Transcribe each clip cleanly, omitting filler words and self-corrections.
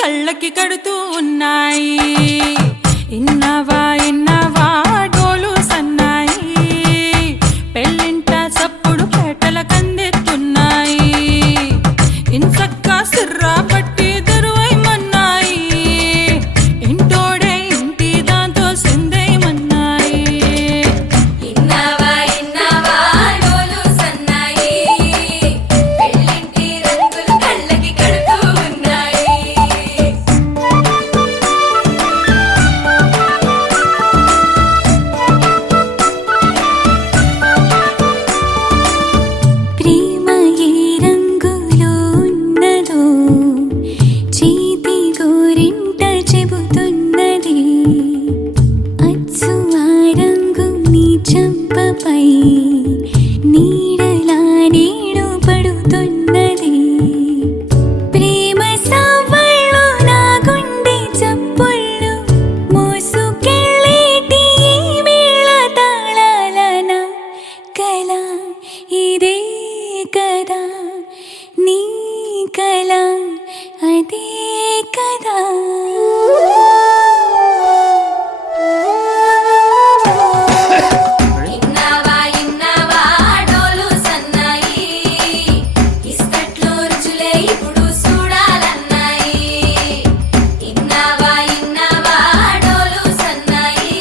కళ్ళకి కడుతూ ఉన్నాయి. ఇన్నవా ఇన్నవా డోలు సన్నాయి, పెళ్ళింట సప్పుడు పేటల కందెత్తున్నాయి. ఇన్సక్క సిర్రా పట్టి దరువైమన్నాయి, ఇంటోడే ఇంటి దాంతో సిందేయమన్నాయి. ఇన్నవా ఇన్నవా డోలు సన్నాయి, పెళ్ళింటి రంగులు కళ్ళకి కడుతూ ఉన్నాయి. ప్రేమ ఏ రంగులో ఉన్నదో చేతి గోరింట చెబుతున్నది. అచ్చు ఆ రంగు నీ చెంపపై నీడలా నీడు పడుతున్నది. ప్రేమ సవ్వళ్ళు నా గుండె చప్పుళ్ళు మోసుకెళ్ళేటి ఈ మేళ తాళాలన కల ఇదే కదా నీ కల అదే కదా. ఇన్నవా ఇన్నవా డోలు సన్నాయి, ఇస్తట్లో రుచులే ఇప్పుడు చూడాలన్నాయి. ఇన్నవా ఇన్నవా డోలు సన్నాయి,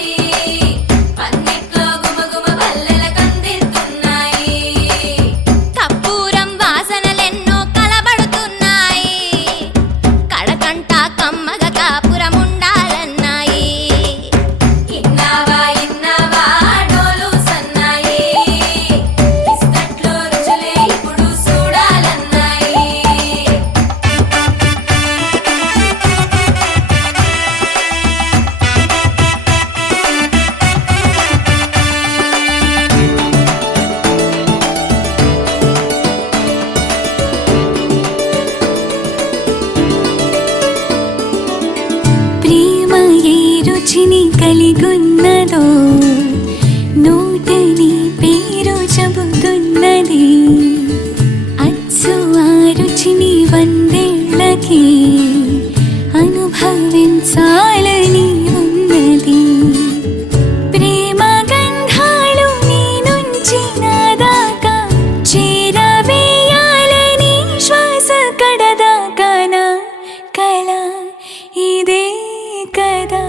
పన్నెట్లో గుమగుమ పల్లెల కందిస్తున్నాయి. కర్పూరం వాసనలెన్నో కలబడుతున్నాయి, కడకంట కమ్మగ కాపురం ఉండాలన్నాయి. ఇన్నవా ఇన్నవా డోలు సన్నాయి, ఇస్తట్లో రుచులే ఇప్పుడు చూడాలన్నాయి. ప్రేమ ఏ రుచిని కలిగున్నదో నోటని పేరు చెబుతున్నది. అచ్చు ఆ రుచిని వందేళ్ళకి అనుభవించాలని ఉన్నది. ప్రేమ గంధాలు నీ నుంచి నా దాకా చేరవేయాలని శ్వాస కడదాకా నా కల ఇదే కదా.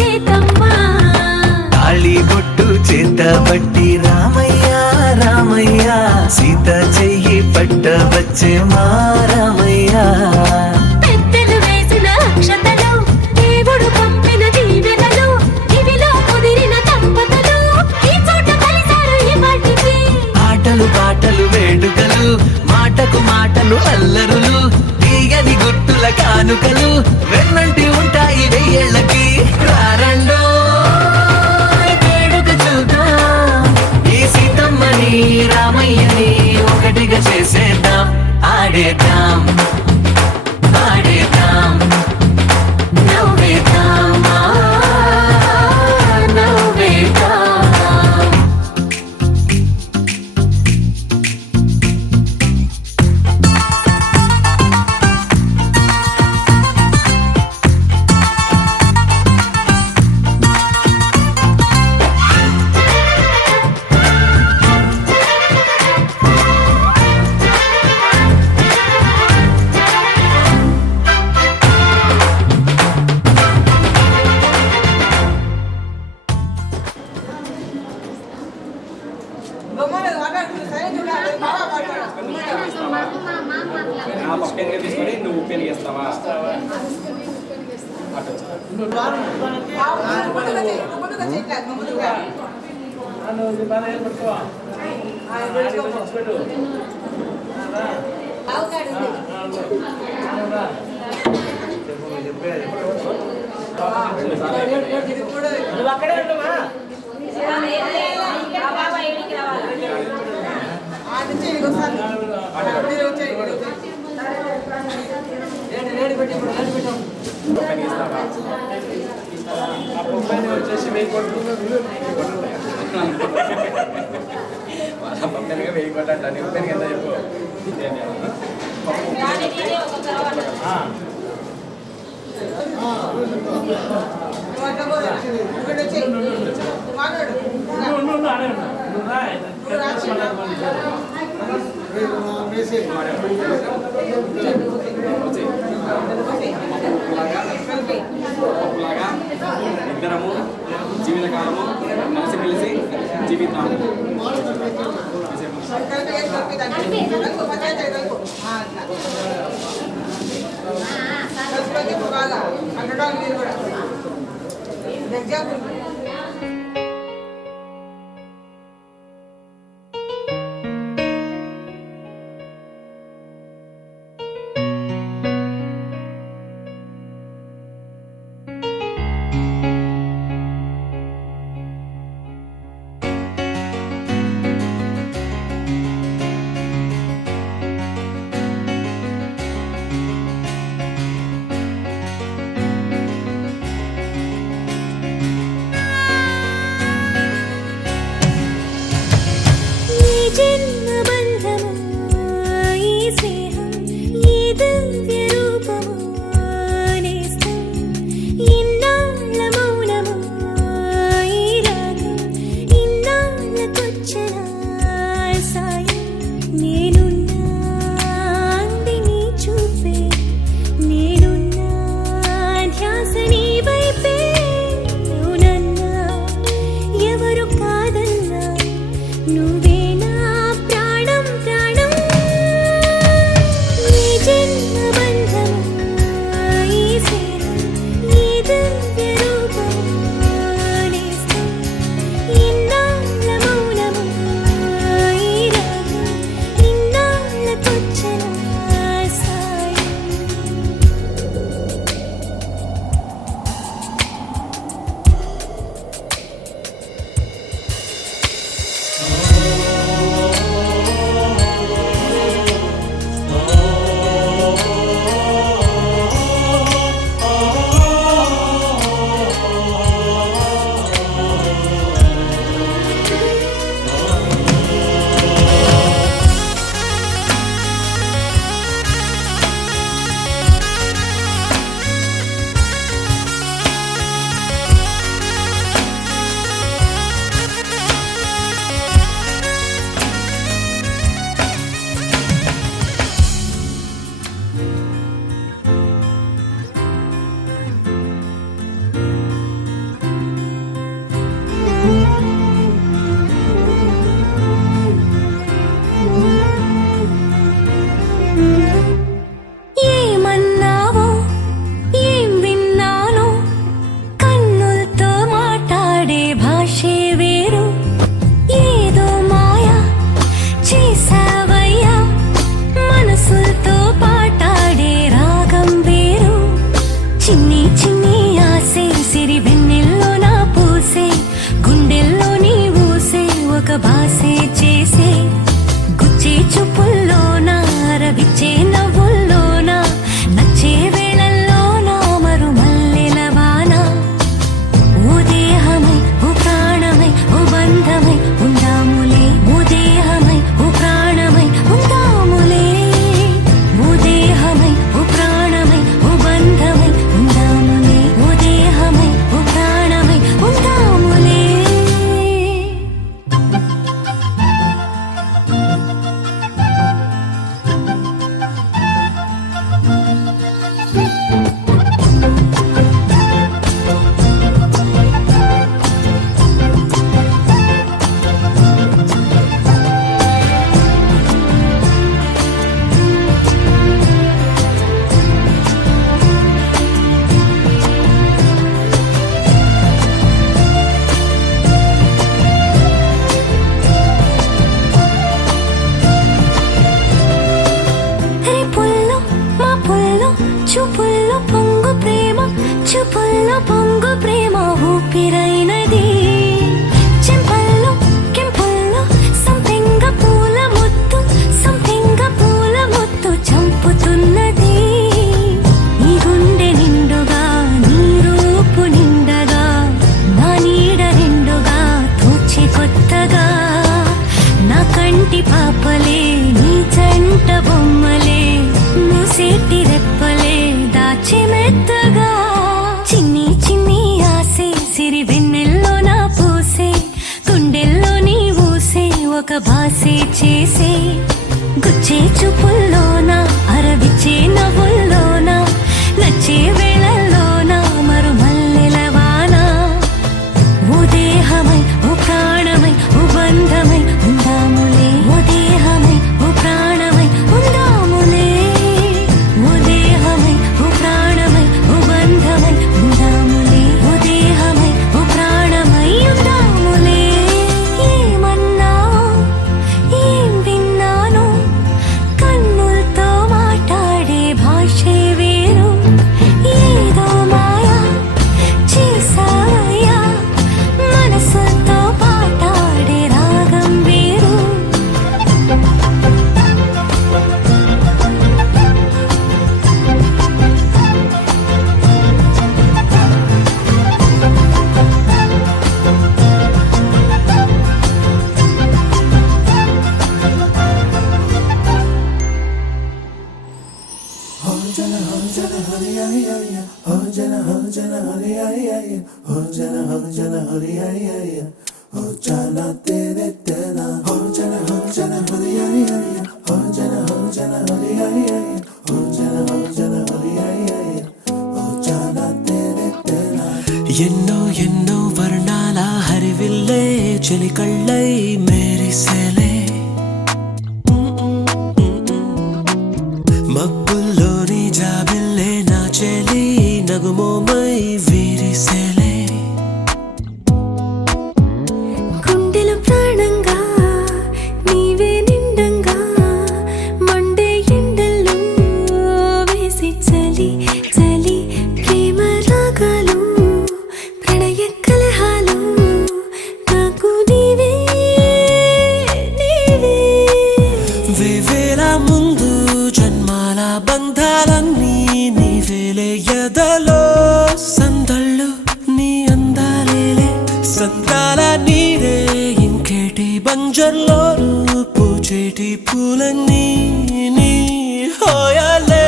సీతమ్మ తాళి బొట్టు చేత బట్టి రామయ్య రామయ్య సీత చెయ్యి పట్ట వచ్చే మా రామయ్య పెద్దలు వేసిన అక్షతలు దేవుడు పంపిన దీవెనలు ఇవిలో కుదిరిన దంపతులు ఈ చోట కలిశారు ఈ వాటికి ఆటలు పాటలు వేడుకలు మాటకు మాటలు అల్లరులు తీయని గుర్తుల కానుకలు వెన్నంటి ఉంటాయి వెయ్యేళ్ళకి రారండో వేడుక చూద్దాం ఈ సీతమ్మని రామయ్యని ఒకటిగా చేసేద్దాం ఆడేద్దాం పాడేద్దాం నవ్వేద్దాం నవ్వేద్దాం ఆ పక్కన తీసుకొని నువ్వు పెరిగేస్తావా అటు పెరిగిస్తావా ఆ పక్కన వచ్చేసి 1000 కోట్లు వాళ్ళ పక్కనగా 1000 కోట్లు అంట నువ్వు పెరిగిందా చెప్పు పప్పులాగా ఇద్దరము జీవితకాలము కలిసి జీవితాము పొంగు ప్రేమ ఊపిరైనది చెంపల్లో కెంపల్లో సంపెంగ పూల ముత్తు చంపుతున్నది ఈ గుండె నిండుగా నీ రూపు నిండగా నా నీడ రెండుగా తోచి కొత్తగా నా కంటి పాపలే నీ జంట బొమ్మలే మూసేటి రెప్పలే దాచి మెత్తగా చిన్ని చిన్ని ఆసే సిరి వెన్నెల్లో నా పూసే గుండెల్లో నీ ఊసే ఒక భాసే చేసే గుచ్చే చూపుల్లోనా అరవిచ్చే నవ్వుల్లోనా నచ్చే వేళల్లోనా మరు మల్లెల వాన ఓ దేహమై ఓ ప్రాణమై ఓ బంధమై ఉందాములే ఓ దేహమై ఓ ప్రాణమై ఉందాములే ఓ దేహమై ఓ ప్రాణమై ఓ బంధమై ఉందాములే ఓ దేహమై ఓ ప్రాణమై ఉందాములే ఏమన్నా ఏం విన్నాను కన్నులతో మాట్లాడే భాషే వేరు ఏదో మాయా చేసావయ్యా మనసుతో పాటాడే రాగం వేరు ఎన్నో ఎన్నో వర్ణాల హరివిల్లే చెలికళ్ళై మేరిసేలే మబ్బుల్లోని జాబిల్లే నా చెలి నగుమోమై వీరిసేలే గుండెలో ప్రాణంగా నీవే నిండంగా మండే ఎండల్లో వేసి చలి చలి ప్రేమ రాగాలు ప్రణయ కలహాలు నాకు నీవే నీవే వేవేల ముందు జన్మాల బంధాలన్నీ నీవేలే ఎదలో సందళ్ళు నీ అందాలేలే సంద్రాల నీరే ఇంకేటి బంజర్లో పూచేటి పూలన్నీ నీ హోయాలే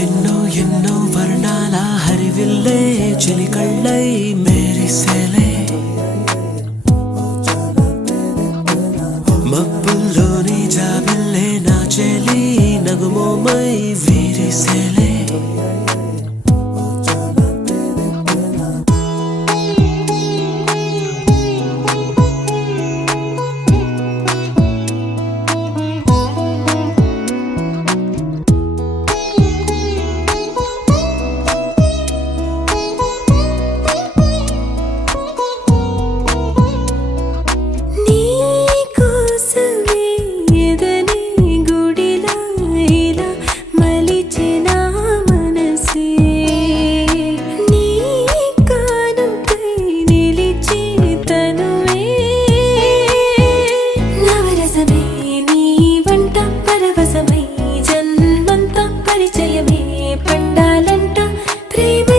ఎన్నో ఎన్నో వర్ణాల హరివిల్లే చెలికళ్ళై మేరిసేలే మబ్బుల్లోని జాబిల్లే నా చెలి నగుమోమై వీరిసేలే నీ కోసమే ఎదనే గుడిలా ఇలా మలిచిన మనసే నీ కానుకై నిలిచి తనువే నవరసమే నీ వంట పరవశమై జన్మంతా పరిచయమే పండాలంట ప్రేమ